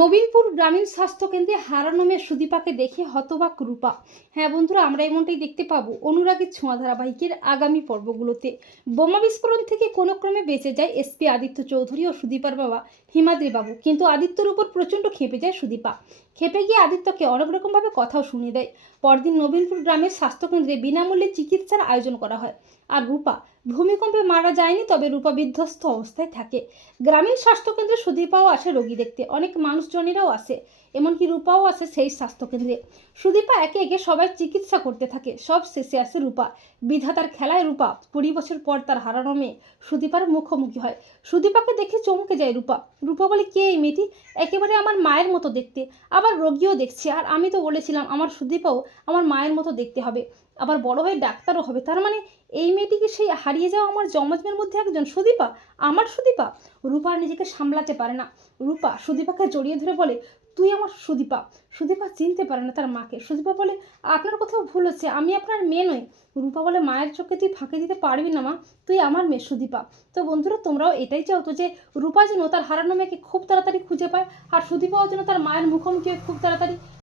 নবীনপুর গ্রামীণ স্বাস্থ্য কেন্দ্রে হারানো মেয়ে সুদীপাকে দেখে হতবাক রূপা। হ্যাঁ বন্ধুরা, আমরা এমনটাই দেখতে পাবো অনুরাগের ছোঁয়া ধারাবাহিকের আগামী পর্বগুলোতে। বোমা বিস্ফোরণ থেকে কোনো ক্রমে বেঁচে যায় এসপি আদিত্য চৌধুরী ও সুদীপার বাবা হিমাদ্রি বাবু। কিন্তু আদিত্যর উপর প্রচণ্ড খেপে যায় সুদীপা। খেপে গিয়ে আদিত্যকে অনেক রকমভাবে কথাও শুনিয়ে দেয়। পরদিন নবীনপুর গ্রামের স্বাস্থ্যকেন্দ্রে বিনামূল্যে চিকিৎসার আয়োজন করা হয়। আর রূপা ভূমিকম্পে মারা যায়নি, তবে রূপা বিধ্বস্ত অবস্থায় থাকে। গ্রামীণ স্বাস্থ্যকেন্দ্রে সুদীপাও আসে রোগী দেখতে অনেক মানুষজনেরাও আসে, এমনকি রূপাও আসে সেই স্বাস্থ্যকেন্দ্রে। সুদীপা একে একে সবাই চিকিৎসা করতে থাকে। সব শেষে আসে রূপা। বিধাতার খেলায় রূপা। কুড়ি বছর পর তার হারানো মেয়ে সুদীপার মুখোমুখি হয়। সুদীপাকে দেখে চমকে যায় রূপা। রূপা বলে, কে এই মেয়েটি? একেবারে আমার মায়ের মতো দেখতে। আবার রোগীও দেখছে। আর আমি তো বলেছিলাম, আমার সুদীপাও আমার মায়ের মতো দেখতে হবে। আবার বড় হয়ে ডাক্তারও হবে। তার মানে এই মেয়েটিকে সেই হারিয়ে যাওয়া আমার জমজমের মধ্যে একজন সুদীপা, আমার সুদীপা, রূপা নিজেকে সামলাতে পারে না। রূপা সুদীপাকে জড়িয়ে ধরে বলে, তুই আমার সুদীপা। সুদীপা চিনতে পারে না তার মাকে। সুদীপা বলে, আপনার কোথাও ভুল হচ্ছে, আমি আপনার মেয়ে নই। রূপা বলে, মায়ের চোখে তুই ফাঁকি দিতে পারবি না মা, তুই আমার মেয়ে সুদীপা। তো বন্ধুরা, তোমরাও এটাই চাও তো যে, রূপা যেন তার হারানো মেয়েকে খুব তাড়াতাড়ি খুঁজে পায় আর সুদীপাও যেন তার মায়ের মুখোমুখি খুব তাড়াতাড়ি